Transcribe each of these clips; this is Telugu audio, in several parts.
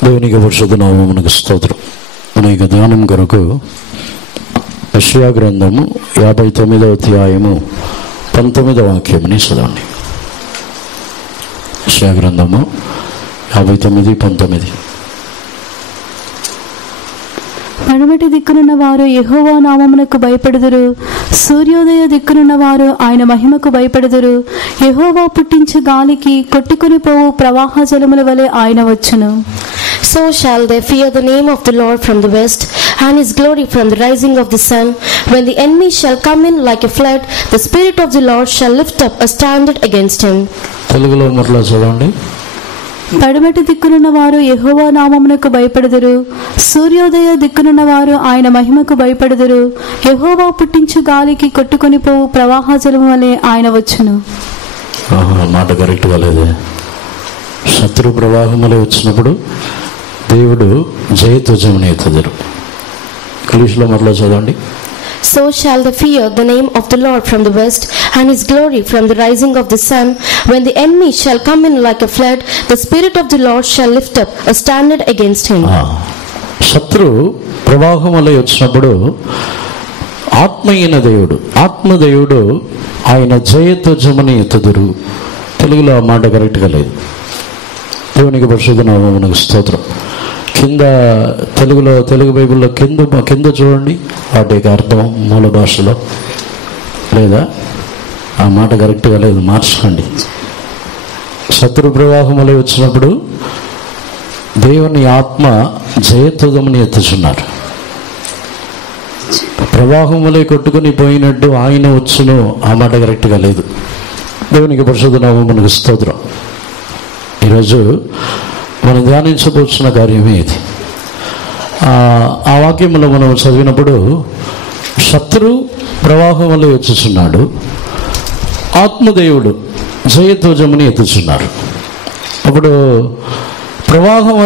దేవునికి పరిశుద్ధ నామమునకు స్తోత్రం. మన యొక్క ధ్యానం కొరకు యెషయా గ్రంథము 59వ అధ్యాయము 19వ వాక్యముని చదవండి. యెషయా గ్రంథము 59:19. పడమటి దిక్కునున్న వారు యెహోవా నామమునకు భయపడుదురు, సూర్యోదయ దిక్కునున్న వారు ఆయన మహిమకు భయపడుదురు. యెహోవా పుట్టించు గాలికి కొట్టుకుని పోవు ప్రవాహ జలముల వలె ఆయన వచ్చును. So shall they fear the name of the Lord from the west, and his glory from the rising of the sun. When the enemy shall come in like a flood, the Spirit of the Lord shall lift up a standard against him. తెలుగులో మరలా చదవండి. పడమటి దిక్కునున్న వారు యెహోవా నామమునకు భయపడుదురు, సూర్యోదయ దిక్కునున్న వారు ఆయన మహిమకు భయపడుదురు. యెహోవా పుట్టించు గాలికి కొట్టుకొని పోవు ప్రవాహ జలము వలె ఆయన వచ్చును. మాట కరెక్ట్గా లేదే. శత్రు ప్రవాహములే వచ్చినప్పుడు దేవుడు జయధ్వజమును ఎత్తుదురు. ఇంగ్లీష్లో మరలా చదవండి. So shall they fear the name of the Lord from the west, and his glory from the rising of the sun. When the enemy shall come in like a flood, the Spirit of the Lord shall lift up a standard against him. శత్రు ప్రవాహములే వచ్చినప్పుడు ఆత్మదేవుడు ఆయన జయధ్వజముని ఎత్తుదురు. తెలుగులో ఆ మాట కరెక్ట్గా లేదు. దేవునికి పరిశుద్ధ నామమునకు స్తోత్రం. కింద తెలుగు బైబిల్లో కింద చూడండి, వాటికి అర్థం మూల భాషలో లేదా ఆ మాట కరెక్ట్గా లేదు, మార్చుకోండి. శత్రు ప్రవాహములు వచ్చినప్పుడు దేవుని ఆత్మ జయధ్వజముని ఎత్తుచున్నారు. ప్రవాహములే కొట్టుకుని పోయినట్టు ఆయన వచ్చును, ఆ మాట కరెక్ట్గా లేదు. దేవునికి పరిశుద్ధ నామమునకు స్తోత్రం. ఈరోజు మనం ధ్యానించబోతున్న కార్యమే ఇది. ఆ వాక్యంలో మనం చదివినప్పుడు శత్రు ప్రవాహం వల్ల వచ్చుచున్నాడు, ఆత్మదేవుడు జయధ్వజముని ఎత్తుచున్నారు. అప్పుడు ప్రవాహం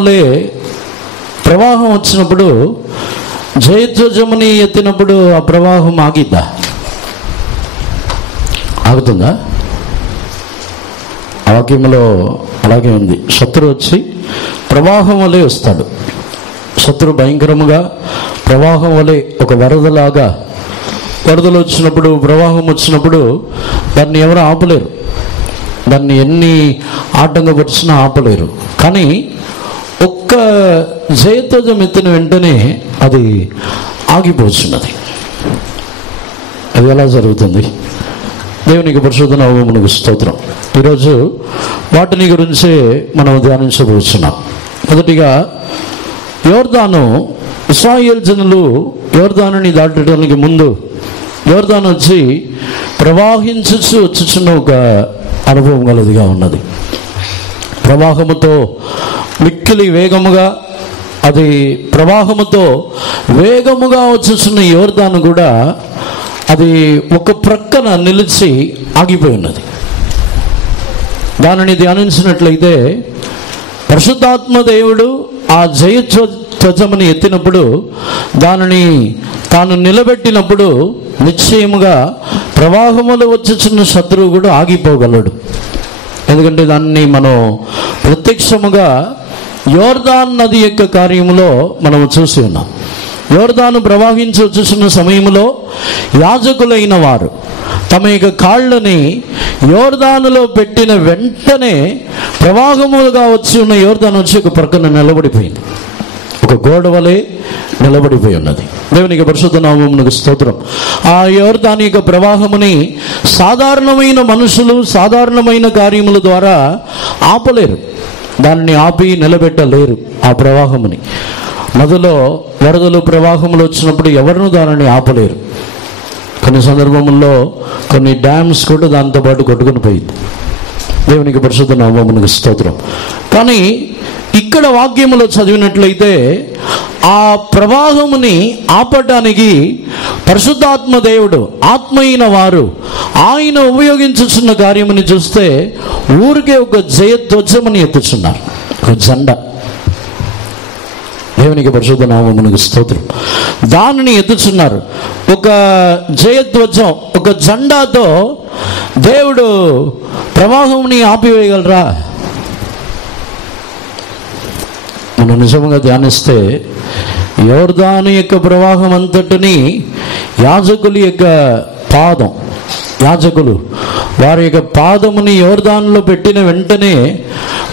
వచ్చినప్పుడు జయధ్వజముని ఎత్తినప్పుడు ఆ ప్రవాహం ఆగుతుందా? ఆ వాక్యంలో అలాగే ఉంది. శత్రు వచ్చి ప్రవాహం వలె వస్తాడు. శత్రు భయంకరముగా ప్రవాహం వలె ఒక వరదలు వచ్చినప్పుడు, ప్రవాహం వచ్చినప్పుడు దాన్ని ఎవరు ఆపలేరు. దాన్ని ఎన్ని ఆటంకపరిచినా ఆపలేరు. కానీ ఒక్క జయధ్వజం ఎత్తిన వెంటనే అది ఆగిపోతున్నది. అది ఎలా జరుగుతుంది? దేవునికి పరిశుద్ధ నామమునకు స్తోత్రం. ఈరోజు వాటిని గురించే మనం ధ్యానించబోతున్నాం. మొదటిగా ఇశ్రాయేలు జనులు యోర్దానుని దాటడానికి ముందు యోర్దాను వచ్చి వచ్చుచున్న ఒక అనుభవం గలదిగా ఉన్నది. ప్రవాహముతో మిక్కిలి వేగముగా వచ్చుచున్న యోర్దాను కూడా అది ఒక ప్రక్కన నిలిచి ఆగిపోయి ఉన్నది. దానిని ధ్యానించినట్లయితే పరిశుద్ధాత్మ దేవుడు ఆ జయధ్వజముని ఎత్తినప్పుడు, దానిని తాను నిలబెట్టినప్పుడు నిశ్చయముగా ప్రవాహములు వచ్చుచున్న శత్రువు కూడా ఆగిపోగలడు. ఎందుకంటే దాన్ని మనం ప్రత్యక్షముగా యోర్దాను నది యొక్క కార్యములో మనం చూసి ఉన్నాం. యోర్దాను ప్రవాహించి వచ్చుచున్న సమయంలో యాజకులైన వారు తమ యొక్క కాళ్ళని యోర్దానులో పెట్టిన వెంటనే ప్రవాహములుగా వచ్చి ఉన్న యోర్దాను వచ్చి ఒక ప్రక్కన నిలబడిపోయింది. ఒక గోడ వలె నిలబడిపోయి ఉన్నది. దేవునికి పరిశుద్ధ నామమునకు స్తోత్రం. ఆ యోర్దాను యొక్క ప్రవాహముని సాధారణమైన మనుషులు సాధారణమైన కార్యముల ద్వారా ఆపలేరు. దాన్ని ఆపి నిలబెట్టలేరు. ఆ ప్రవాహముని నదిలో వరదలు ప్రవాహములు వచ్చినప్పుడు ఎవరినూ దానిని ఆపలేరు. కొన్ని సందర్భముల్లో కొన్ని డ్యామ్స్ కూడా దాంతో పాటు కొట్టుకుని పోయింది. దేవునికి పరిశుద్ధ నామమునకు స్తోత్రం. కానీ ఇక్కడ వాక్యములో చదివినట్లయితే ఆ ప్రవాహముని ఆపడానికి పరిశుద్ధాత్మ దేవుడు, ఆత్మ అయిన వారు ఆయన ఉపయోగించుచున్న కార్యముని చూస్తే ఊరికే ఒక జయధ్వజముని ఎత్తుచున్నారు, ఒక జెండా. దేవునికి పరిశుద్ధ నామమునకు స్తోత్రం. దానిని ఎత్తుచున్నారు. ఒక జయధ్వజం, ఒక జెండాతో దేవుడు ప్రవాహంని ఆపివేయగలరా? మనం నిజంగా ధ్యానిస్తే యోర్దాను యొక్క ప్రవాహం అంతటిని యాజకుల యొక్క పాదం, యాజకులు వారి యొక్క పాదముని యోర్దానులో పెట్టిన వెంటనే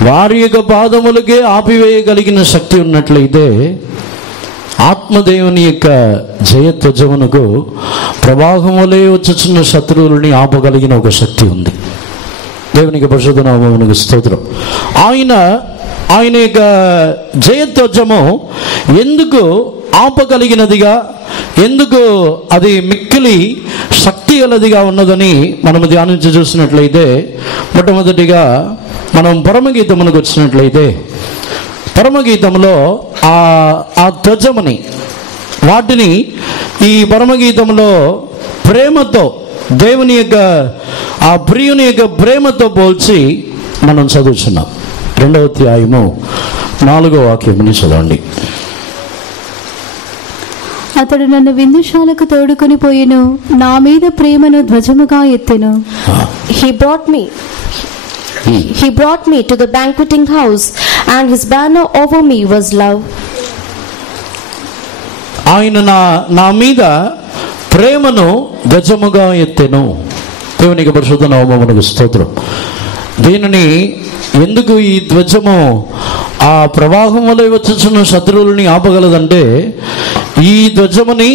వారి యొక్క పాదములకే ఆపివేయగలిగిన శక్తి ఉన్నట్లయితే ఆత్మదేవుని యొక్క జయధ్వజమునకు ప్రవాహములే వచ్చుచున్న శత్రువులని ఆపగలిగిన ఒక శక్తి ఉంది. దేవునికి పరిశుద్ధ నామమునకు స్తోత్రం. ఆయన యొక్క జయధ్వజము ఎందుకు ఆపగలిగినదిగా, ఎందుకు అది మిక్కిలి శక్తి గలదిగా ఉన్నదని మనము ధ్యానించి చూసినట్లయితే, మొట్టమొదటిగా మనం పరమగీతమునకు వచ్చినట్లయితే, పరమగీతంలో ఆ ధ్వజముని వాటిని ఈ పరమగీతంలో ప్రేమతో, దేవుని యొక్క ఆ ప్రియుని యొక్క ప్రేమతో పోల్చి మనం చదువుతున్నాం. 2వ అధ్యాయము 4వ వాక్యముని చదవండి. అతడు నన్ను విందుశాలకు తోడుకొని పోయెను, నా మీద ప్రేమను ధ్వజముగా ఎత్తెను. He brought me to the banqueting house, and his banner over me was love. ఆయన నా మీద ప్రేమను ధ్వజముగా ఎత్తెను. దేవునికి పరిశుద్ధ నామమునకు స్తోత్రం. దీనిని ఎందుకు ఈ ధ్వజము ఆ ప్రవాహం వల్ల వచ్చుచున్న శత్రువులని ఆపగలదంటే, ఈ ధ్వజముని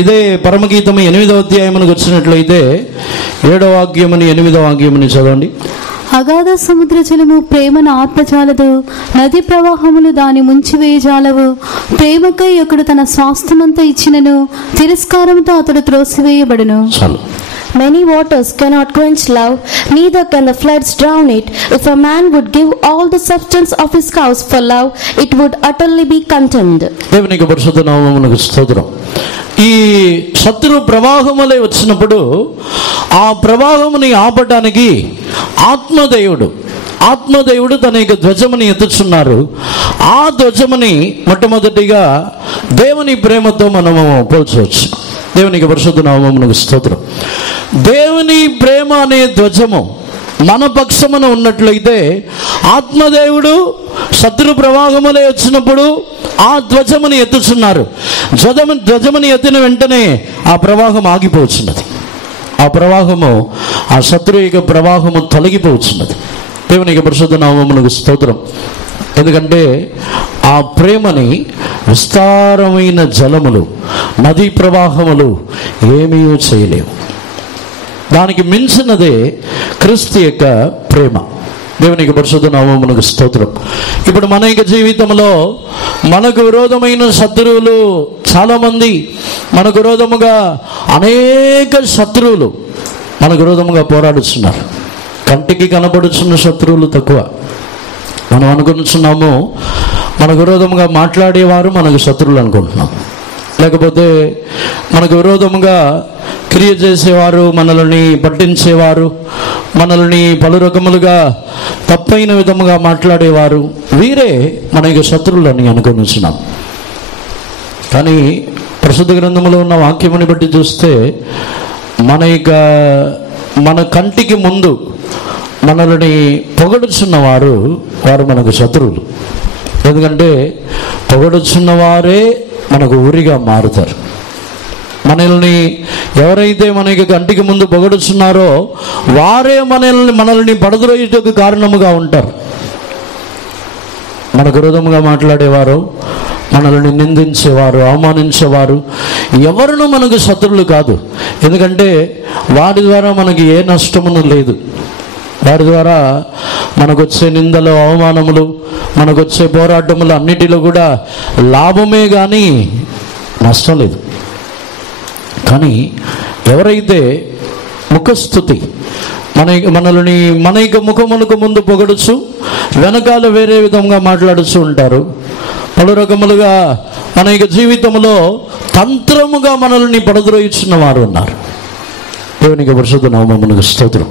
ఇదే పరమగీతము 8వ అధ్యాయమునకు వచ్చినట్లయితే 7వ వాక్యముని 8వ వాక్యముని చదవండి. అగాధ సముద్ర జలము ప్రేమను ఆత్మజాలదు, నది ప్రవాహములు దాని ముంచివేయజాలవు. ప్రేమకై ఒకడు తన స్వాస్థ్యమంతా ఇచ్చినను, తిరస్కారంతో అతడు త్రోసివేయబడును. Many waters cannot quench love, neither can the floods drown it. If a man would give all the substance of his house for love, it would utterly be contemned. దేవునికి పరిశుద్ధ నామమునకు స్తోత్రం. ఈ శత్రు ప్రవాహములే వచ్చినప్పుడు ఆ ప్రవాహముని ఆపటానికి ఆత్మదేవుడు తన యొక్క ధ్వజముని ఎత్తుచున్నారు. ఆ ధ్వజముని మొట్టమొదటిగా దేవుని ప్రేమతో మనము పోల్చవచ్చు. దేవునికి పరిశుద్ధ నామమునకు స్తోత్రం. దేవుని ప్రేమ అనే ధ్వజము మన పక్షమున ఉన్నట్లయితే, ఆత్మదేవుడు శత్రు ప్రవాహములే వచ్చినప్పుడు ఆ ధ్వజముని ఎత్తుచున్నారు. ధ్వజముని ఎత్తిన వెంటనే ఆ ప్రవాహం ఆగిపోవచ్చున్నది. ఆ ప్రవాహము, ఆ శత్రు యొక్క ప్రవాహము తొలగిపోవచ్చున్నది. దేవునికి పరిశుద్ధ నామమునకు స్తోత్రం. ఎందుకంటే ఆ ప్రేమని విస్తారమైన జలములు, నదీ ప్రవాహములు ఏమీ చేయలేవు. దానికి మించినదే క్రీస్తు యొక్క ప్రేమ. దేవునికి పరిశుద్ధ నామమునకు స్తోత్రం. ఇప్పుడు మన యొక్క జీవితంలో మనకు విరోధమైన శత్రువులు చాలామంది, మనకు విరోధముగా అనేక శత్రువులు మనకు విరోధముగా పోరాడుతున్నారు. కంటికి కనబడుచున్న శత్రువులు తక్కువ. మనం అనుకుంటున్నాము మనకు విరోధముగా మాట్లాడేవారు మనకు శత్రువులు అనుకుంటున్నాం. లేకపోతే మనకు విరోధముగా క్రియ చేసేవారు, మనల్ని పట్టించేవారు, మనల్ని పలు రకములుగా తప్పైన విధముగా మాట్లాడేవారు, వీరే మన యొక్క శత్రువులని అనుకుంటున్నాం. కానీ పరిశుద్ధ గ్రంథంలో ఉన్న వాక్యముని బట్టి చూస్తే మన కంటికి ముందు మనల్ని పొగడుచున్నవారు వారు మనకు శత్రువులు. ఎందుకంటే పొగడుచున్నవారే మనకు ఊరిగా మారుతారు. మనల్ని ఎవరైతే మన కంటికి ముందు పొగడుచున్నారో వారే మనల్ని పడద్రోయుటకు కారణముగా ఉంటారు. మనకు విరోధముగా మాట్లాడేవారు, మనల్ని నిందించేవారు, అవమానించేవారు ఎవరునూ మనకు శత్రువులు కాదు. ఎందుకంటే వారి ద్వారా మనకి ఏ నష్టమును లేదు. వారి ద్వారా మనకు వచ్చే నిందలు, అవమానములు, మనకు వచ్చే పోరాటములు అన్నిటిలో కూడా లాభమే కానీ నష్టం లేదు. కానీ ఎవరైతే ముఖస్థుతి మనల్ని మన ముఖమునకు ముందు పొగడుచు వెనకాల వేరే విధంగా మాట్లాడుతూ ఉంటారు, పలు రకములుగా మన జీవితంలో తంత్రముగా మనల్ని పడద్రోయిస్తున్న వారు ఉన్నారు. దేవునికి పరిశుద్ధ నామమునకు స్తోత్రం.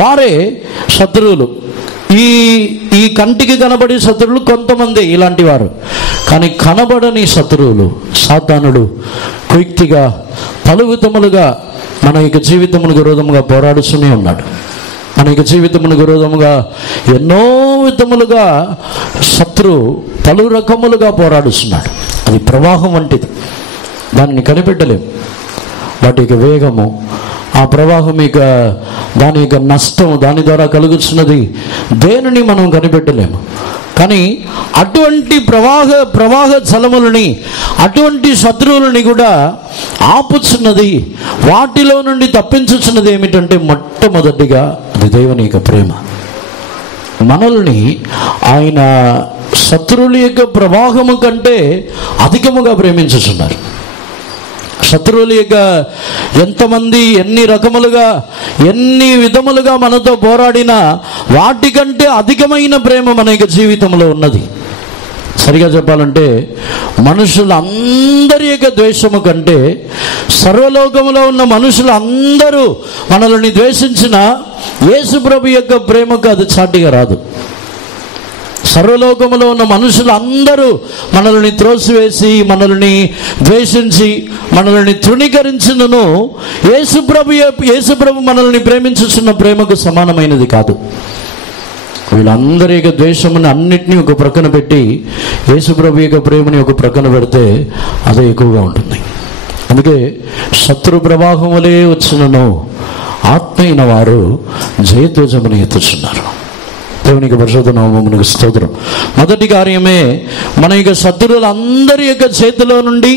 వారే శత్రువులు. ఈ కంటికి కనబడే శత్రువులు కొంతమంది ఇలాంటి వారు. కానీ కనబడని శత్రువులు సాతానుడు కుయుక్తిగా పలు విధములుగా మన జీవితమునకు విరోధముగా పోరాడుతూనే ఉన్నాడు. అనేక జీవితమునకు విరోధముగా ఎన్నో విధములుగా శత్రువు పలు రకములుగా పోరాడుతున్నాడు. అది ప్రవాహం వంటిది, దానిని కనిపెట్టలేము. వాటి యొక్క వేగము, ఆ ప్రవాహం యొక్క దాని యొక్క నష్టం, దాని ద్వారా కలుగుతున్నది దేనిని మనం కనిపెట్టలేము. కానీ అటువంటి ప్రవాహ జలములని, అటువంటి శత్రువులని కూడా ఆపుచున్నది, వాటిలో నుండి తప్పించుచున్నది ఏమిటంటే మొట్టమొదటిగా అది దేవుని యొక్క ప్రేమ. మనల్ని ఆయన శత్రువుల యొక్క ప్రవాహము కంటే అధికముగా ప్రేమించుచున్నారు. శత్రువుల యొక్క ఎంతమంది ఎన్ని రకములుగా ఎన్ని విధములుగా మనతో పోరాడినా వాటికంటే అధికమైన ప్రేమ మన యొక్క జీవితంలో ఉన్నది. సరిగా చెప్పాలంటే మనుషులందరి యొక్క ద్వేషము కంటే, సర్వలోకములో ఉన్న మనుషులందరూ మనల్ని ద్వేషించిన యేసు ప్రభు యొక్క ప్రేమకు అది సాటిగా రాదు. సర్వలోకములో ఉన్న మనుషులందరూ మనల్ని త్రోసివేసి, మనల్ని ద్వేషించి, మనల్ని తృణీకరించినను యేసుప్రభు మనల్ని ప్రేమించుచున్న ప్రేమకు సమానమైనది కాదు. వీళ్ళందరి యొక్క ద్వేషముని అన్నిటినీ ఒక ప్రక్కన పెట్టి యేసుప్రభు యొక్క ప్రేమని ఒక ప్రక్కన పెడితే అదే ఎక్కువగా ఉంటుంది. అందుకే శత్రు ప్రవాహం వలె వచ్చినను ఆత్మీయ వారు జయధ్వజముని ఎత్తుచున్నారు. దేవునికి పరిశుద్ధ నామమునకు స్తోత్రం. మొదటి కార్యమే మన యొక్క శత్రువులందరి యొక్క చేతిలో నుండి,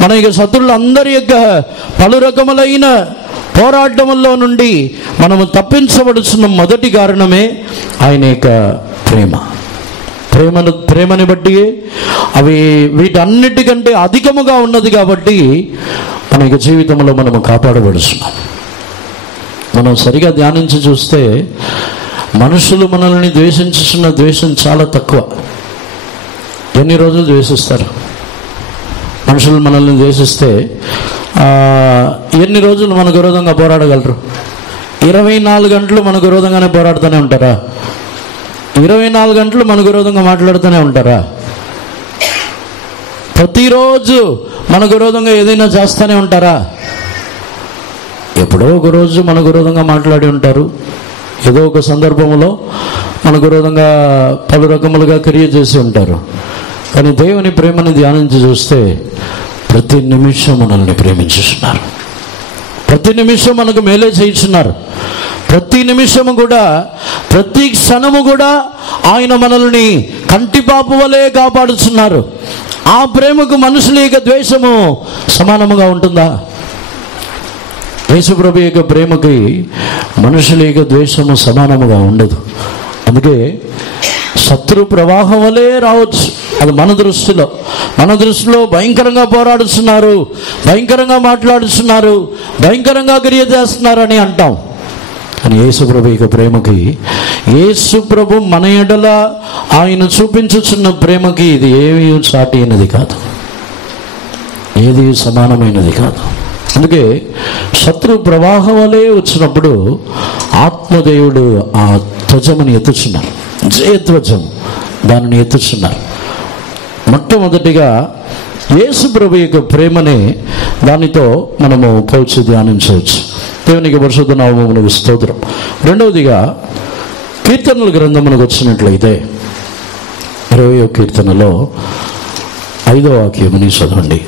మన యొక్క శత్రువులందరి యొక్క పలు రకములైన పోరాటముల్లో నుండి మనము తప్పించబడుతున్న మొదటి కారణమే ఆయన యొక్క ప్రేమని బట్టి అవి వీటన్నిటికంటే అధికముగా ఉన్నది. కాబట్టి మన యొక్క జీవితంలో మనము కాపాడబడుతున్నాం. మనం సరిగా ధ్యానించి చూస్తే మనుషులు మనల్ని ద్వేషించుతున్న ద్వేషం చాలా తక్కువ. ఎన్ని రోజులు ద్వేషిస్తారు? మనుషులు మనల్ని ద్వేషిస్తే ఎన్ని రోజులు మనకు విరోధంగా పోరాడగలరు? 24 గంటలు మనకు విరోధంగానే పోరాడుతూనే ఉంటారా? 24 గంటలు మనకు విరోధంగా మాట్లాడుతూనే ఉంటారా? ప్రతిరోజు మనకు విరోధంగా ఏదైనా చేస్తూనే ఉంటారా? ఎప్పుడో ఒక రోజు మనకు విరోధంగా మాట్లాడి ఉంటారు. ఏదో ఒక సందర్భంలో మనకు విరోధంగా పలు రకములుగా క్రియ చేసి ఉంటారు. కానీ దేవుని ప్రేమని ధ్యానించి చూస్తే ప్రతి నిమిషం మనల్ని ప్రేమించుతున్నారు. ప్రతి నిమిషం మనకు మేలే చేయించున్నారు. ప్రతి నిమిషము కూడా, ప్రతి క్షణము కూడా ఆయన మనల్ని కంటిపాపు వలె కాపాడుతున్నారు. ఆ ప్రేమకు మనుషుల యొక్క ద్వేషము సమానముగా ఉంటుందా? యేసుప్రభు యొక్క ప్రేమకి మనుషుల యొక్క ద్వేషము సమానముగా ఉండదు. అందుకే శత్రు ప్రవాహం వలె రావచ్చు. అది మన దృష్టిలో భయంకరంగా పోరాడుతున్నారు, భయంకరంగా మాట్లాడుతున్నారు, భయంకరంగా క్రియ చేస్తున్నారు అని అంటాం. కానీ యేసుప్రభు యొక్క ప్రేమకి, యేసుప్రభు మన ఎడల ఆయన చూపించుచున్న ప్రేమకి ఇది ఏమీ సాటి అయినది కాదు, ఏది సమానమైనది కాదు. అందుకే శత్రు ప్రవాహం వలె వచ్చినప్పుడు ఆత్మదేవుడు ఆ ధ్వజముని ఎత్తుచున్నారు, జయధ్వజం దానిని ఎత్తుచున్నారు. మొట్టమొదటిగా యేసు ప్రభు యొక్క ప్రేమనే దానితో మనము పోల్చి ధ్యానించవచ్చు. దేవునికి పరిశుద్ధ నామమునకు స్తోత్రం. రెండవదిగా కీర్తనల గ్రంథమునకు వచ్చినట్లయితే 20వ కీర్తనలో 5వ వాక్యముని చదవండి.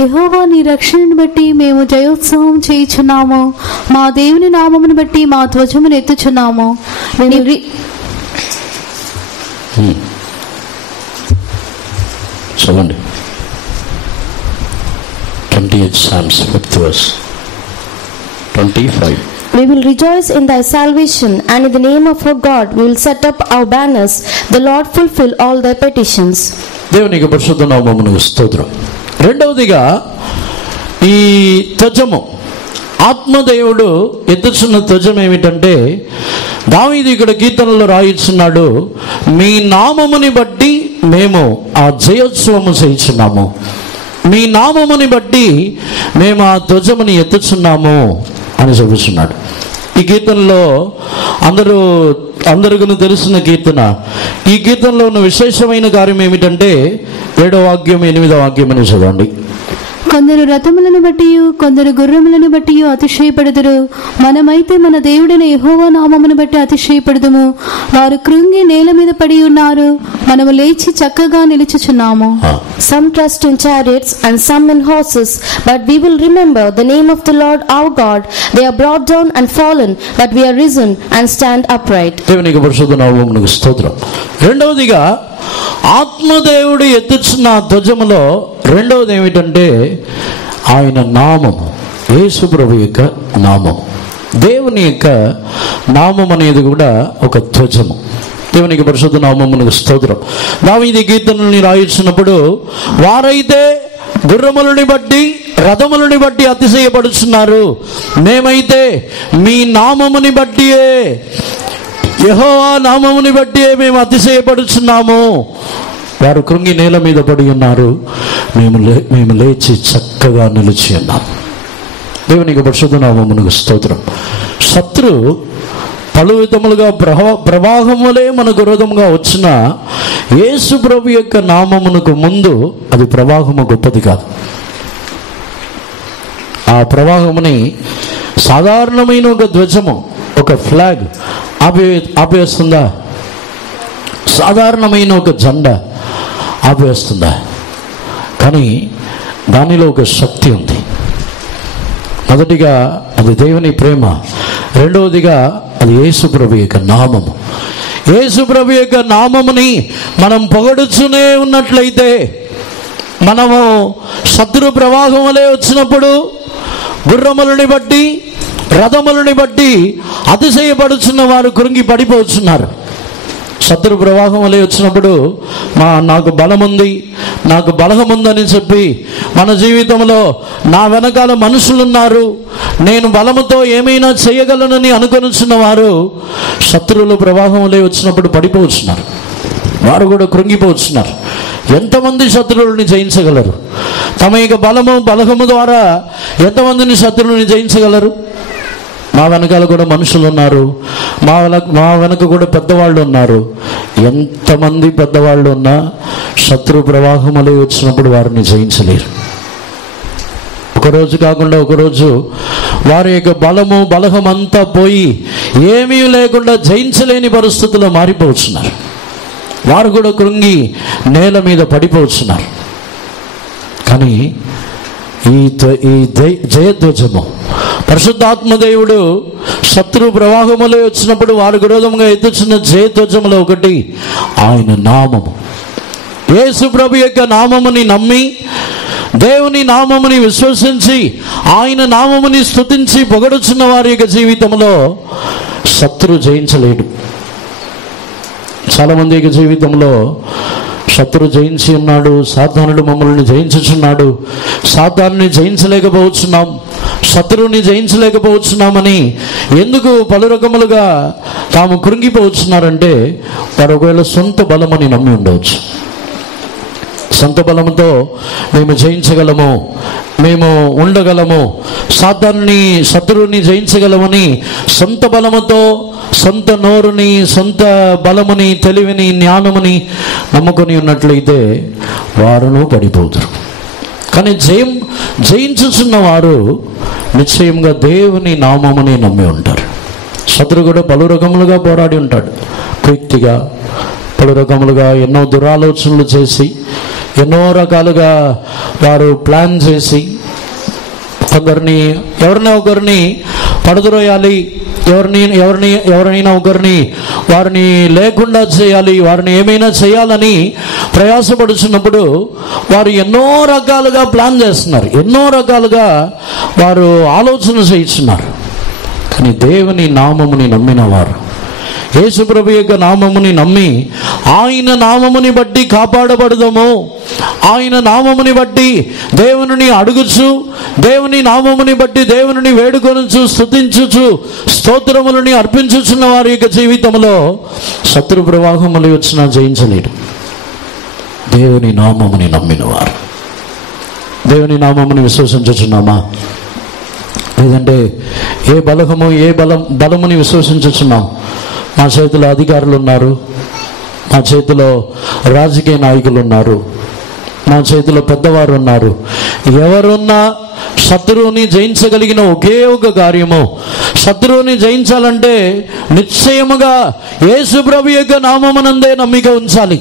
యెహోవా నీ రక్షణను బట్టి మేము జయోత్సవం చేయుచున్నాము, మా దేవుని నామమును బట్టి మా ధ్వజమును ఎత్తుచున్నాము. చదవండి. 28 Psalms 5th verse 25. We will rejoice in thy salvation, and in the name of our God we will set up our banners. The Lord fulfill all thy petitions. దేవునికి పరిశుద్ధ నామమునకు స్తోత్రం. రెండవదిగా ఈ ధ్వజము, ఆత్మదేవుడు ఎత్తుచున్న ధ్వజం ఏమిటంటే, దావీదు ఇక్కడ కీర్తనలో రాయిస్తున్నాడు, మీ నామముని బట్టి మేము ఆ జయోత్సవము చేయుచున్నాము, మీ నామముని బట్టి మేము ఆ ధ్వజముని ఎత్తుచున్నాము అని చెబుతున్నాడు. ఈ కీర్తనలో అందరికీ తెలిసిన కీర్తన. ఈ కీర్తనలో ఉన్న విశేషమైన కార్యం ఏమిటంటే 7వ వాక్యం 8వ వాక్యం అని చదవండి. కొందరు రథములను బట్టి కొందరు గుర్రములను బట్టి అతిశయపడుదురు. మనమైతే మన దేవుడైన యెహోవా నామమును బట్టి అతిశయపడుదుము. వారు కృంగి నేల మీద పడి ఉన్నారు, మనము లేచి చక్కగా నిలుచుచున్నాము. Some trust in chariots and some in horses, but we will remember the name of the Lord our God. They are brought down and fallen, but we are risen and stand upright. దేవునికి పరిశుద్ధ నామమునకు స్తోత్రం. రెండవదిగా ఆత్మదేవుడు ఎత్తుచున్న ధ్వజములో రెండవది ఏమిటంటే ఆయన నామము, యేసు ప్రభు యొక్క నామం. దేవుని యొక్క నామం అనేది కూడా ఒక ధ్వజము. దేవునికి పరిశుద్ధ నామమునకు స్తోత్రం. దావీదు కీర్తనల్ని రాయించినప్పుడు వారైతే గుర్రములని బట్టి రథములని బట్టి అతిశయపడుచున్నారు, మేమైతే మీ నామముని బట్టియే, యెహోవా నామముని బట్టియే మేము అతిశయపడుచున్నాము. వారు కృంగి నేల మీద పడి ఉన్నారు, మేము లేచి చక్కగా నిలిచి ఉన్నాం. దేవునికి పరిశుద్ధ నామమునకు స్తోత్రం. శత్రు పలు విధములుగా ప్రవాహములే మనకు విరోధంగా వచ్చిన యేసు ప్రభు యొక్క నామమునకు ముందు అది ప్రవాహము గొప్పది కాదు. ఆ ప్రవాహముని సాధారణమైన ఒక ధ్వజము, ఒక ఫ్లాగ్ ఆపేస్తుందా? సాధారణమైన ఒక జెండా ఆపేస్తుందా? కానీ దానిలో ఒక శక్తి ఉంది. మొదటిగా అది దేవుని ప్రేమ, రెండవదిగా అది యేసు ప్రభు యొక్క నామము. యేసు ప్రభు యొక్క నామముని మనం పొగడుచునే ఉన్నట్లయితే, మనము శత్రు ప్రవాహం వలె వచ్చినప్పుడు గుర్రములని బట్టి రథములని బట్టి అతిశయపడుచున్న వారు కృంగి పడిపోతున్నారు. శత్రు ప్రవాహం వలె వచ్చినప్పుడు నాకు బలం ఉంది, నాకు బలహం ఉందని చెప్పి మన జీవితంలో నా వెనకాల మనుషులున్నారు, నేను బలముతో ఏమైనా చేయగలనని అనుకొనిచున్న వారు శత్రువుల ప్రవాహం వలె వచ్చినప్పుడు పడిపోతున్నారు. వారు కూడా కృంగిపోతున్నారు. ఎంతమంది శత్రువులని జయించగలరు? తమ యొక్క బలహము ద్వారా ఎంతమందిని శత్రువుని జయించగలరు? మా వెనకాల కూడా మనుషులు ఉన్నారు, మా వెనక కూడా పెద్దవాళ్ళు ఉన్నారు. ఎంతమంది పెద్దవాళ్ళు ఉన్నా శత్రు ప్రవాహములే వచ్చినప్పుడు వారిని జయించలేరు. ఒకరోజు కాకుండా ఒకరోజు వారి యొక్క బలహం అంతా పోయి ఏమీ లేకుండా జయించలేని పరిస్థితుల్లో మారిపోతున్నారు. వారు కూడా కృంగి నేల మీద పడిపోతున్నారు. కానీ ఈ జయధ్వజము, పరిశుద్ధాత్మదేవుడు శత్రు ప్రవాహములో వచ్చినప్పుడు వారు విరోధంగా ఎత్తుచున్న జయధ్వజములో ఒకటి ఆయన నామము. యేసు ప్రభు యొక్క నామముని నమ్మి, దేవుని నామముని విశ్వసించి, ఆయన నామముని స్తుతించి పొగడుచున్న వారి యొక్క జీవితంలో శత్రు జయించలేడు. చాలామంది యొక్క జీవితంలో శత్రు జయించి ఉన్నాడు, సాతానుడు మమ్మల్ని జయించుచున్నాడు, సాతానుని జయించలేకపోతున్నాం, శత్రువుని జయించలేకపోతున్నామని ఎందుకు పలు రకములుగా తాము కృంగిపోతున్నారంటే వారు ఒకవేళ సొంత బలమని నమ్మి ఉండవచ్చు. సొంత బలముతో మేము జయించగలము, మేము ఉండగలము, శత్రువుని జయించగలమని సొంత బలముతో, సొంత నోరుని, సొంత బలముని, తెలివిని, జ్ఞానముని నమ్ముకొని ఉన్నట్లయితే వారును పడిపోతారు. కానీ జయించుచున్న వారు నిశ్చయంగా దేవుని నామముని నమ్మి ఉంటారు. శత్రువు కూడా పలు రకములుగా పోరాడి ఉంటాడు. కుయుక్తిగా పలు రకములుగా ఎన్నో దురాలోచనలు చేసి, ఎన్నో రకాలుగా వారు ప్లాన్ చేసి ఎవరినైనా ఒకరిని పడద్రోయాలి, ఎవరినైనా ఒకరిని వారిని లేకుండా చేయాలి, వారిని ఏమైనా చేయాలని ప్రయాసపడుచున్నప్పుడు వారు ఎన్నో రకాలుగా ప్లాన్ చేస్తున్నారు, ఎన్నో రకాలుగా వారు ఆలోచన చేస్తున్నారు. కానీ దేవుని నామముని నమ్మిన వారు, యేసు ప్రభు యొక్క నామముని నమ్మి ఆయన నామముని బట్టి కాపాడబడదాము, ఆయన నామముని బట్టి దేవుని అడుగుచు, దేవుని నామముని బట్టి దేవుని వేడుకొనుచు, స్తుతించుచు, స్తోత్రములని అర్పించుచున్న వారి యొక్క జీవితంలో శత్రు ప్రవాహములు వచ్చినా జయించలేడు. దేవుని నామముని నమ్మిన వారు. దేవుని నామముని విశ్వసించుచున్నామా? లేదంటే ఏ బలముని విశ్వసించుచున్నాం? మా చేతిలో అధికారులు ఉన్నారు, మా చేతిలో రాజకీయ నాయకులు ఉన్నారు, నా చేతిలో పెద్దవారు ఉన్నారు. ఎవరున్నా శత్రువుని జయించగలిగిన ఒకే ఒక కార్యము, శత్రువుని జయించాలంటే నిశ్చయముగా యేసుప్రభు యొక్క నామమునందే నమ్మిక ఉంచాలి.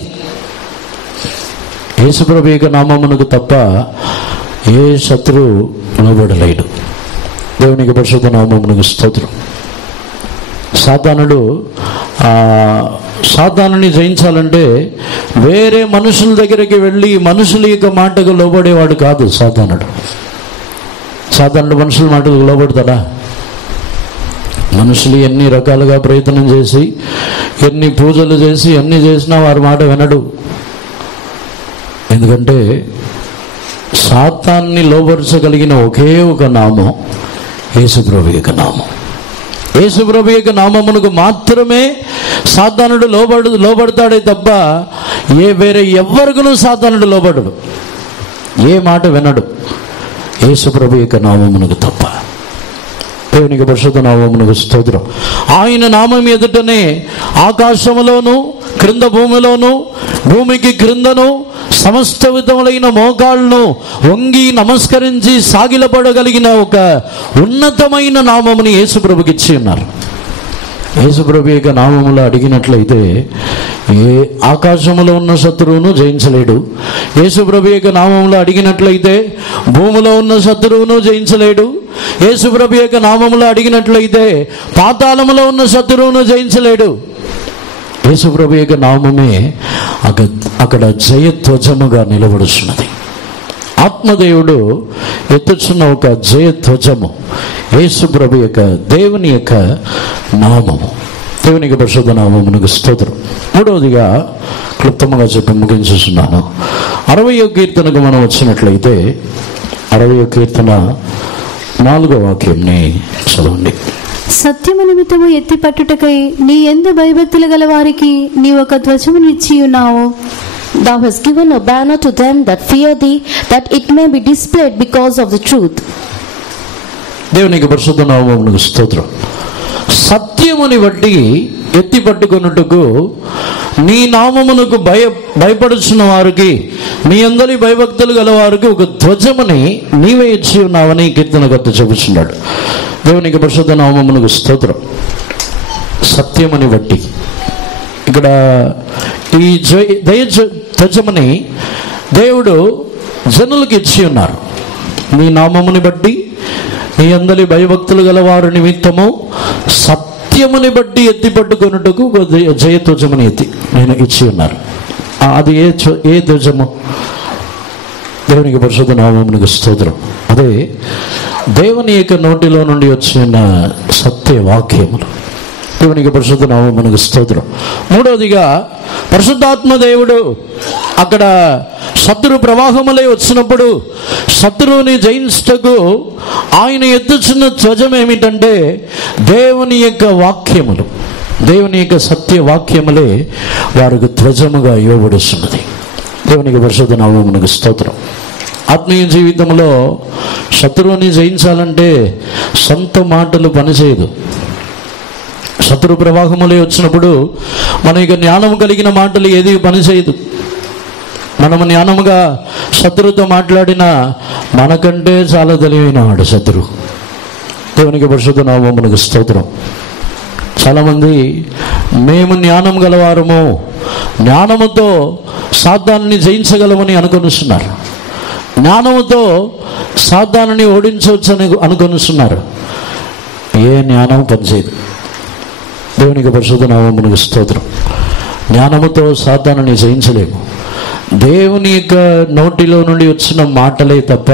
యేసుప్రభు యొక్క నామమునకు తప్ప ఏ శత్రువు లోబడలేడు. దేవునికి పరిశుద్ధ నామమునకు స్తోత్రం. సాతానుని జయించాలంటే వేరే మనుషుల దగ్గరికి వెళ్ళి మనుషుల యొక్క మాటకు లోబడేవాడు కాదు సాతానుడు. మనుషుల మాటకు లోబడతాడా? మనుషులు ఎన్ని రకాలుగా ప్రయత్నం చేసి, ఎన్ని పూజలు చేసి, ఎన్ని చేసినా వారి మాట వినడు. ఎందుకంటే సాతాన్ని లోబరచగలిగిన ఒకే ఒక నామం యేసుప్రభు యొక్క నామం. యేసుప్రభు యొక్క నామమునకు మాత్రమే సాతానుడు లోబడతాడే తప్ప వేరే ఎవ్వరికూ సాతానుడు లోబడడు, ఏ మాట వినడు. యేసుప్రభు యొక్క నామమునకు తప్ప. దేవునికి పరిశుద్ధ నామమునకు స్తోత్రం. ఆయన నామం ఎదుటనే ఆకాశములోను క్రింద భూమిలోను భూమికి క్రిందను సమస్త విధములైన మోకాళ్ళను వంగి నమస్కరించి సాగిలపడగలిగిన ఒక ఉన్నతమైన నామముని యేసుప్రభుకి ఇచ్చి ఉన్నారు. యేసుప్రభు యొక్క నామములో అడిగినట్లయితే ఏ ఆకాశములో ఉన్న శత్రువును జయించలేడు. యేసుప్రభు యొక్క నామములో అడిగినట్లయితే భూమిలో ఉన్న శత్రువును జయించలేడు. యేసుప్రభు యొక్క నామములో అడిగినట్లయితే పాతాళములో ఉన్న శత్రువును జయించలేడు. యేసుప్రభు యొక్క నామమే అక్కడ జయధ్వజముగా నిలబడుతున్నది. ఆత్మదేవుడు ఎత్తుచున్న ఒక జయధ్వజము యేసుప్రభు యొక్క దేవుని యొక్క నామము. దేవునికి పరిశుద్ధ నామమునకు స్తోత్రం. మూడవదిగా క్లుప్తంగా చెప్పి ముగించుతున్నాను. 60వ కీర్తనకు మనం వచ్చినట్లయితే 60వ కీర్తన 4వ వాక్యంని చదవండి. సత్యము నిమిత్తము ఎత్తి పట్టుటకై నీ యందు భయభక్తులు గల వారికి నీ ఒక ధ్వజమును ఇచ్చి ఉన్నావు. Thou hast given a banner to them that fear thee, that it may be displayed because of the truth. దేవునికి పరిశుద్ధ నామమునకు స్తోత్రం. సత్యముని బట్టి ఎత్తి పట్టుకొనుటకు నీ నామమునకు భయపడుచున్న వారికి, నీ అందరి భయభక్తులు గల వారికి ఒక ధ్వజముని నీవే ఇచ్చి ఉన్నావని కీర్తనకర్త చెబుతున్నాడు. దేవునికి పరిశుద్ధ నామమునకు స్తోత్రం. సత్యముని బట్టి ఇక్కడ ఈ ధ్వజముని దేవుడు జనులకు ఇచ్చి ఉన్నారు. నీ నామముని బట్టి నీ అందరి భయభక్తులు గల వారి నిమిత్తము సత్యముని బట్టి ఎత్తి పట్టుకొనుటకు జయధ్వజముని నేను ఇచ్చి ఉన్నారు. అది ఏ ధ్వజము? దేవునికి పరిశుద్ధ నామమునకు స్తోత్రం. అదే దేవుని యొక్క నోటిలో నుండి వచ్చిన సత్యవాక్యములు. దేవునికి పరిశుద్ధ నామమునకు స్తోత్రం. మూడవదిగా పరిశుద్ధాత్మ దేవుడు అక్కడ శత్రు ప్రవాహములై వచ్చినప్పుడు శత్రువుని జయించుటకు ఆయన ఎత్తుచున్న ధ్వజం ఏమిటంటే దేవుని యొక్క వాక్యములు, దేవుని యొక్క సత్యవాక్యములే వారికి ధ్వజముగా ఇవ్వబడుతున్నది. దేవునికి పరిశుద్ధ నామమునకు స్తోత్రం. ఆత్మీయ జీవితంలో శత్రువుని జయించాలంటే సొంత మాటలు పనిచేయదు. శత్రు ప్రవాహములే వచ్చినప్పుడు మన యొక్క జ్ఞానం కలిగిన మాటలు ఏది పనిచేయదు. మనము జ్ఞానముగా శత్రువుతో మాట్లాడినా మనకంటే చాలా తెలివైన వాడు శత్రువు. దేవునికి పరిశుద్ధ నామమునకు స్తోత్రం. చాలామంది మేము జ్ఞానం గలవారము, జ్ఞానముతో సాతానుని జయించగలమని అనుకొనిస్తున్నారు, జ్ఞానముతో సాతానుని ఓడించవచ్చని అనుకొనిస్తున్నారు. ఏ జ్ఞానం పనిచేయదు. దేవునికి పరిశుద్ధ నామమునకు స్తోత్రం. జ్ఞానముతో సాతానుని జయించలేము. దేవుని యొక్క నోటిలో నుండి వచ్చిన మాటలే తప్ప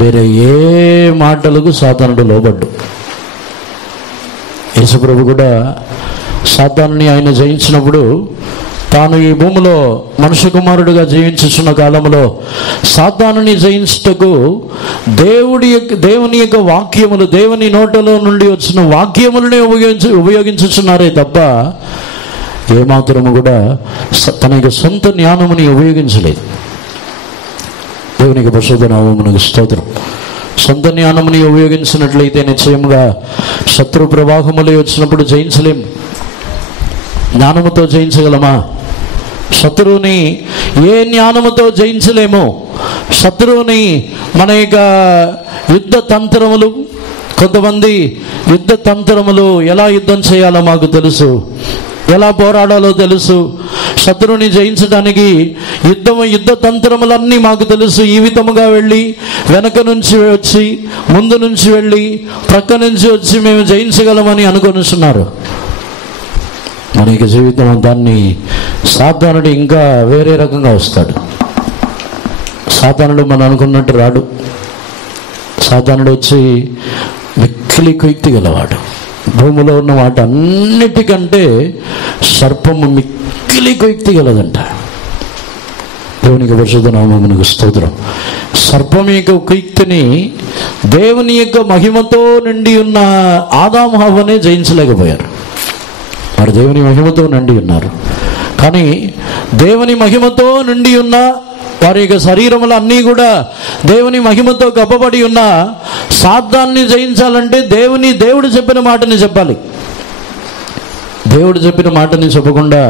వేరే ఏ మాటలకు సాతానుడు లోబడ్డు. యేసుప్రభు కూడా సాతానుని ఆయన జయించినప్పుడు తాను ఈ భూమిలో మనుష్య కుమారుడుగా జీవించుచున్న కాలంలో సాతానుని జయించుటకు దేవుని యొక్క వాక్యములు, దేవుని నోటలో నుండి వచ్చిన వాక్యములనే ఉపయోగించుచున్నారే తప్ప ఏమాత్రము కూడా తన యొక్క సొంత జ్ఞానముని ఉపయోగించలేదు. దేవునికి పరిశుద్ధ నామమునకు స్తోత్రం. సొంత జ్ఞానముని ఉపయోగించినట్లయితే నిశ్చయముగా శత్రు ప్రవాహములే వచ్చినప్పుడు జయించలేము. జ్ఞానముతో జయించగలమా? శత్రువుని ఏ జ్ఞానముతో జయించలేము. శత్రువుని మన యొక్క యుద్ధ తంత్రములు, కొంతమంది యుద్ధ తంత్రములు, ఎలా యుద్ధం చేయాలో మాకు తెలుసు, ఎలా పోరాడాలో తెలుసు. శత్రువుని జయించడానికి యుద్ధ తంత్రములన్నీ మాకు తెలుసు. ఈ విధముగా వెళ్ళి, వెనక నుంచి వచ్చి, ముందు నుంచి వెళ్ళి, ప్రక్క నుంచి వచ్చి మేము జయించగలమని అనుకొనిస్తున్నారు. మన యొక్క జీవితం దాన్ని సాతానుడు ఇంకా వేరే రకంగా వస్తాడు. సాతానుడు మనం అనుకున్నట్టు రాడు. సాతానుడు వచ్చి మిక్కిలి కుయుక్తి గలవాడు. భూమిలో ఉన్న వాటన్నిటికంటే సర్పము మిక్కిలి కుయుక్తి గలదంట. దేవునికి పరిశుద్ధ నామమునకు స్తోత్రం. సర్పం యొక్క కుయుక్తిని దేవుని యొక్క మహిమతో నిండి ఉన్న ఆదాము హవ్వనే జయించలేకపోయారు. వారు దేవుని మహిమతో నిండి ఉన్నారు. కానీ దేవుని మహిమతో నిండి ఉన్న వారి యొక్క శరీరములు అన్నీ కూడా దేవుని మహిమతో కప్పబడి ఉన్న సాతాన్ని జయించాలంటే దేవుడు చెప్పిన మాటని చెప్పాలి. దేవుడు చెప్పిన మాటని చెప్పకుండా,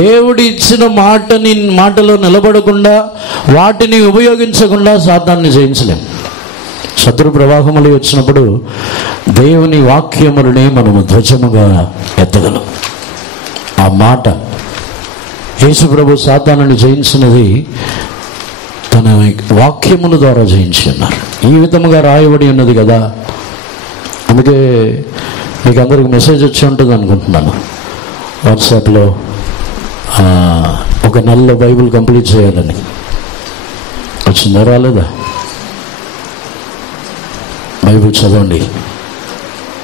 దేవుడు ఇచ్చిన మాటలో నిలబడకుండా, వాటిని ఉపయోగించకుండా సాతాన్ని జయించలేం. శత్రు ప్రవాహములు వచ్చినప్పుడు దేవుని వాక్యములనే మనము ధ్వజముగా ఎత్తగలం. ఆ మాట యేసు ప్రభు సాతానుని జయించినది తన వాక్యముల ద్వారా జయించి ఉన్నారు. ఈ విధముగా రాయబడి ఉన్నది కదా. అందుకే మీకు అందరికి మెసేజ్ వచ్చి ఉంటుంది అనుకుంటున్నాను. వాట్సాప్లో ఒక నెలలో బైబిల్ కంప్లీట్ చేయాలని వచ్చిందా, రాలేదా? బైబిల్ చదవండి.